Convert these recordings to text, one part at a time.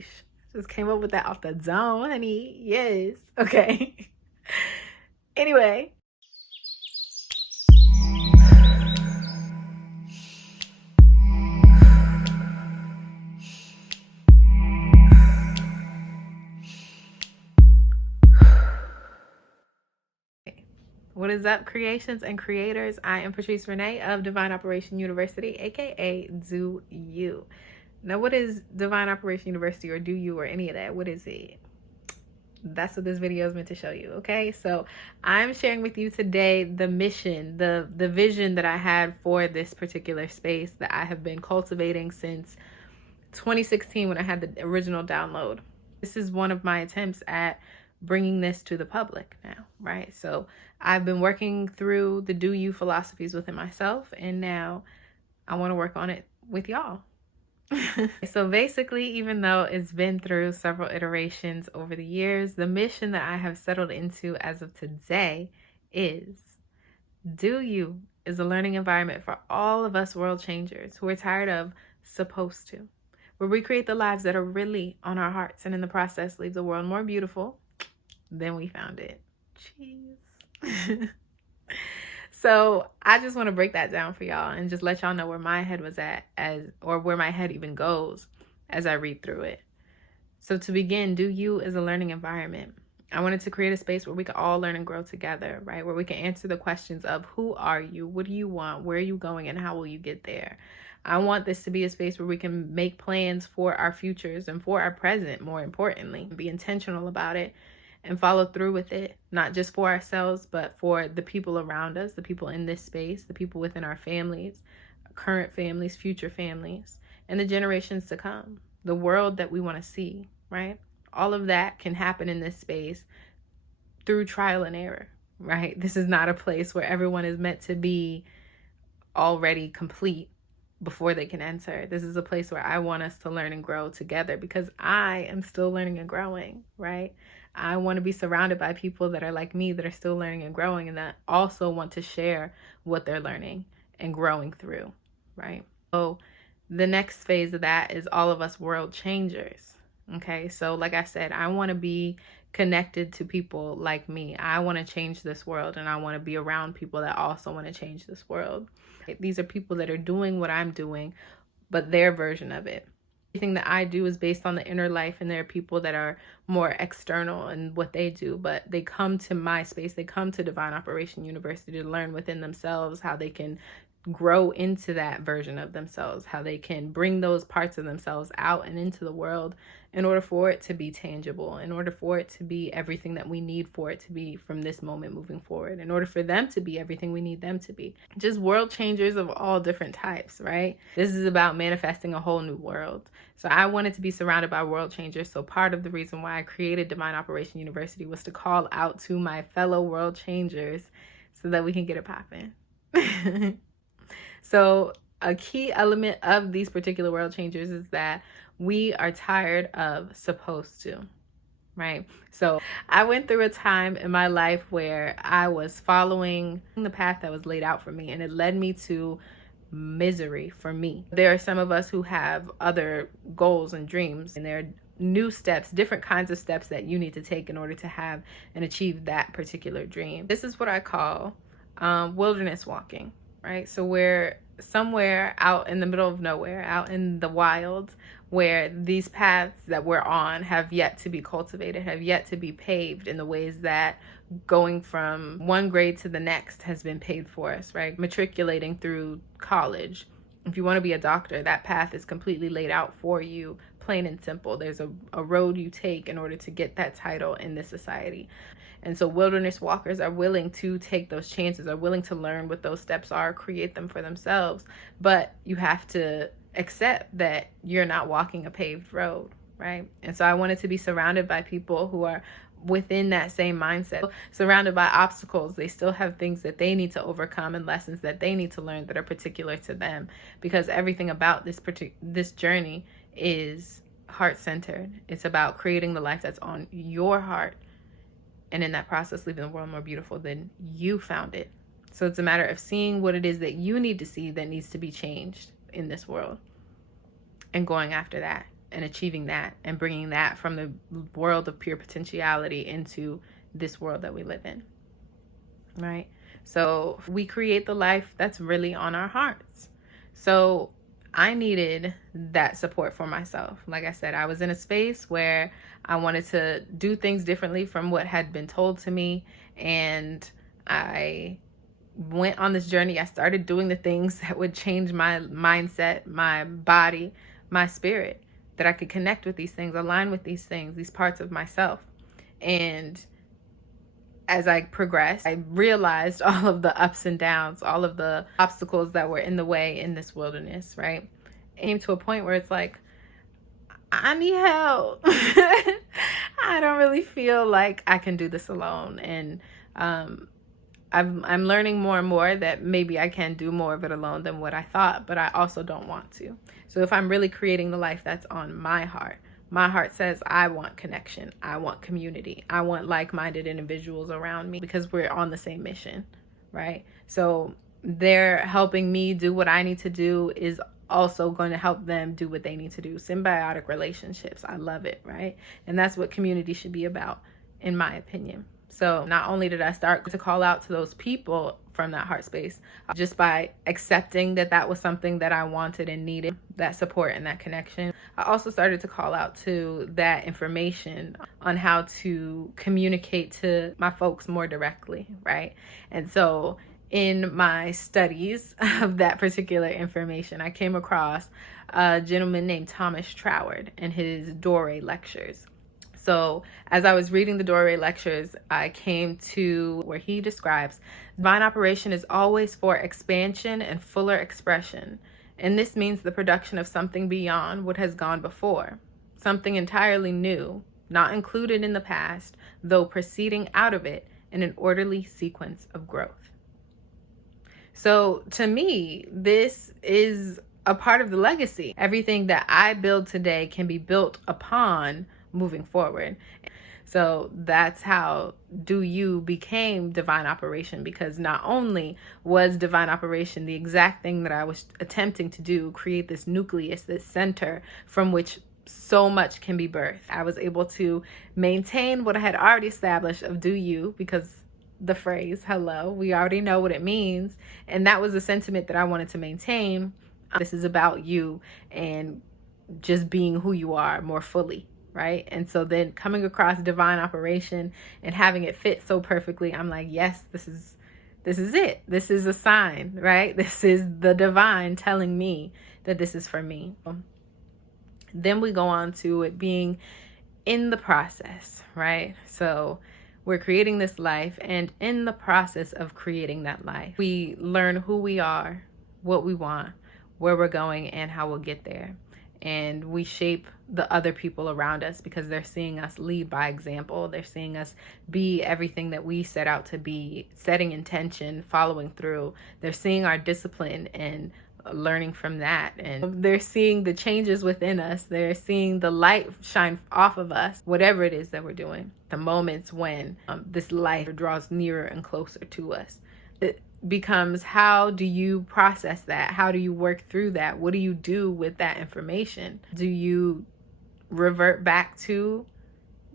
Sheesh. Just came up with that off the dome, honey. Yes. Okay. Anyway. What is up, creations and creators? I am Patrice Renee of Divine Operation University, aka DoYou. Now, what is Divine Operation University, or DoYou, or any of that? What is it? That's what this video is meant to show you. Okay, so I'm sharing with you today the mission, the vision that I had for this particular space that I have been cultivating since 2016 when I had the original download. This is one of my attempts at bringing this to the public now, right? So I've been working through the DoYou philosophies within myself, and now I want to work on it with y'all. So basically, even though it's been through several iterations over the years, the mission that I have settled into as of today is DoYou is a learning environment for all of us world changers who are tired of supposed to, where we create the lives that are really on our hearts, and in the process leave the world more beautiful than we found it. Jeez. So I just want to break that down for y'all and just let y'all know where my head was at, or where my head even goes as I read through it. So to begin, DoYou is a learning environment. I wanted to create a space where we could all learn and grow together, right? Where we can answer the questions of who are you, what do you want, where are you going, and how will you get there? I want this to be a space where we can make plans for our futures and for our present, more importantly, be intentional about it and follow through with it, not just for ourselves, but for the people around us, the people in this space, the people within our families, current families, future families, and the generations to come, the world that we want to see, right? All of that can happen in this space through trial and error, right? This is not a place where everyone is meant to be already complete before they can enter. This is a place where I want us to learn and grow together, because I am still learning and growing, right? I want to be surrounded by people that are like me, that are still learning and growing, and that also want to share what they're learning and growing through, right? So the next phase of that is all of us world changers. Okay, so like I said, I want to be connected to people like me. I want to change this world, and I want to be around people that also want to change this world. These are people that are doing what I'm doing, but their version of it. Everything that I do is based on the inner life, and there are people that are more external in what they do, but they come to my space, they come to Divine Operation University to learn within themselves how they can grow into that version of themselves, how they can bring those parts of themselves out and into the world in order for it to be tangible, in order for it to be everything that we need for it to be from this moment moving forward, in order for them to be everything we need them to be. Just world changers of all different types, right? This is about manifesting a whole new world. So I wanted to be surrounded by world changers. So part of the reason why I created Divine Operation University was to call out to my fellow world changers so that we can get it popping. So a key element of these particular world changers is that we are tired of supposed to, right? So I went through a time in my life where I was following the path that was laid out for me, and it led me to misery for me. There are some of us who have other goals and dreams, and there are new steps, different kinds of steps that you need to take in order to have and achieve that particular dream. This is what I call wilderness walking. Right? So we're somewhere out in the middle of nowhere, out in the wild, where these paths that we're on have yet to be cultivated, have yet to be paved in the ways that going from one grade to the next has been paved for us, right? Matriculating through college. If you want to be a doctor, that path is completely laid out for you, plain and simple. There's a road you take in order to get that title in this society. And so wilderness walkers are willing to take those chances, are willing to learn what those steps are, create them for themselves. But you have to accept that you're not walking a paved road, right? And so I wanted to be surrounded by people who are within that same mindset, surrounded by obstacles. They still have things that they need to overcome and lessons that they need to learn that are particular to them, because everything about this journey is heart-centered. It's about creating the life that's on your heart, and in that process leaving the world more beautiful than you found it. So it's a matter of seeing what it is that you need to see that needs to be changed in this world and going after that and achieving that and bringing that from the world of pure potentiality into this world that we live in, right? So we create the life that's really on our hearts. So I needed that support for myself. Like I said, I was in a space where I wanted to do things differently from what had been told to me. And I went on this journey. I started doing the things that would change my mindset, my body, my spirit, that I could connect with these things, align with these things, these parts of myself. And as I progressed, I realized all of the ups and downs, all of the obstacles that were in the way in this wilderness, right? Came to a point where it's like, I need help. I don't really feel like I can do this alone. And I'm learning more and more that maybe I can do more of it alone than what I thought, but I also don't want to. So if I'm really creating the life that's on my heart says I want connection, I want community, I want like-minded individuals around me because we're on the same mission, right? So they're helping me do what I need to do is also going to help them do what they need to do. Symbiotic relationships, I love it, right? And that's what community should be about, in my opinion. So not only did I start to call out to those people from that heart space, just by accepting that that was something that I wanted and needed, that support and that connection, I also started to call out to that information on how to communicate to my folks more directly, right? And so in my studies of that particular information, I came across a gentleman named Thomas Troward and his DoYou lectures. So as I was reading the DoYou lectures, I came to where he describes divine operation is always for expansion and fuller expression. And this means the production of something beyond what has gone before, something entirely new, not included in the past, though proceeding out of it in an orderly sequence of growth. So to me, this is a part of the legacy. Everything that I build today can be built upon moving forward. So that's how DoYou became divine operation, because not only was divine operation the exact thing that I was attempting to do, create this nucleus, this center from which so much can be birthed, I was able to maintain what I had already established of DoYou, because the phrase hello, we already know what it means, and that was the sentiment that I wanted to maintain. This is about you and just being who you are more fully, right? And so then coming across divine operation and having it fit so perfectly, I'm like, yes, this is it. This is a sign, right? This is the divine telling me that this is for me. Then we go on to it being in the process, right? So we're creating this life, and in the process of creating that life, we learn who we are, what we want, where we're going, and how we'll get there. And we shape the other people around us because they're seeing us lead by example. They're seeing us be everything that we set out to be, setting intention, following through. They're seeing our discipline and learning from that. And they're seeing the changes within us. They're seeing the light shine off of us, whatever it is that we're doing. The moments when this light draws nearer and closer to us. It becomes, how do you process that? How do you work through that? What do you do with that information? Do you revert back to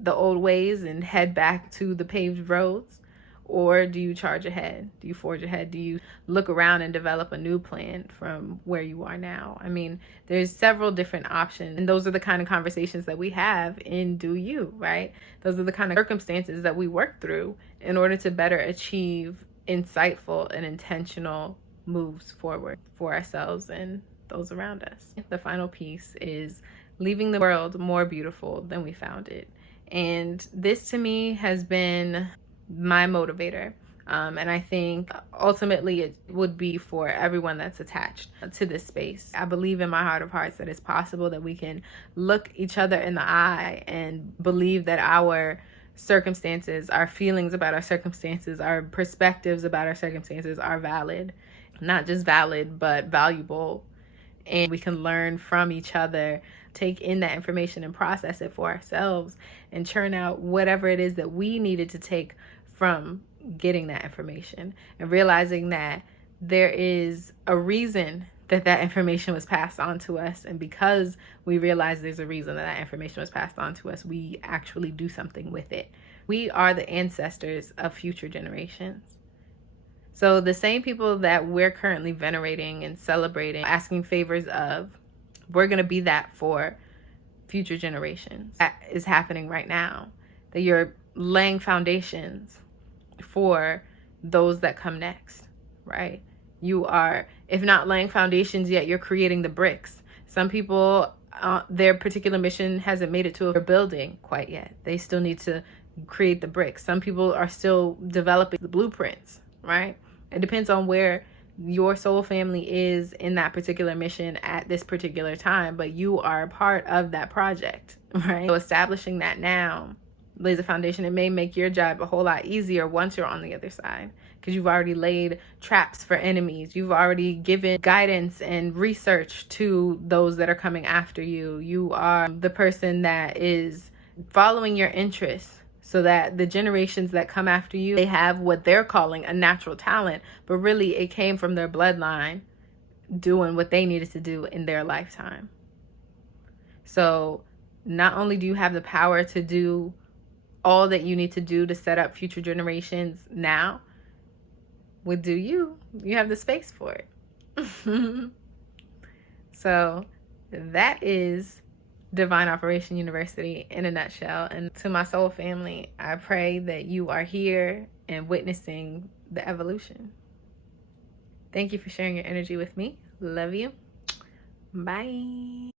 the old ways and head back to the paved roads? Or do you charge ahead? Do you forge ahead? Do you look around and develop a new plan from where you are now? I mean, there's several different options, and those are the kind of conversations that we have in DoYou, right? Those are the kind of circumstances that we work through in order to better achieve insightful and intentional moves forward for ourselves and those around us. The final piece is leaving the world more beautiful than we found it. And this to me has been my motivator. And I think ultimately it would be for everyone that's attached to this space. I believe in my heart of hearts that it's possible that we can look each other in the eye and believe that our circumstances, our feelings about our circumstances, our perspectives about our circumstances are valid. Not just valid, but valuable. And we can learn from each other, take in that information and process it for ourselves, and churn out whatever it is that we needed to take from getting that information, and realizing that there is a reason that information was passed on to us. And because we realize there's a reason that information was passed on to us, we actually do something with it. We are the ancestors of future generations. So the same people that we're currently venerating and celebrating, asking favors of, we're going to be that for future generations. That is happening right now. That you're laying foundations for those that come next, right? You are, if not laying foundations yet, you're creating the bricks. Some people, their particular mission hasn't made it to a building quite yet. They still need to create the bricks. Some people are still developing the blueprints, right? It depends on where your soul family is in that particular mission at this particular time, but you are a part of that project, right? So establishing that now lays a foundation. It may make your job a whole lot easier once you're on the other side, because you've already laid traps for enemies. You've already given guidance and research to those that are coming after you. You are the person that is following your interests, so that the generations that come after you, they have what they're calling a natural talent, but really it came from their bloodline doing what they needed to do in their lifetime. So not only do you have the power to do all that you need to do to set up future generations now, with DoYou, you have the space for it. So that is Divine Operation University in a nutshell. And to my soul family, I pray that you are here and witnessing the evolution. Thank you for sharing your energy with me. Love you. Bye.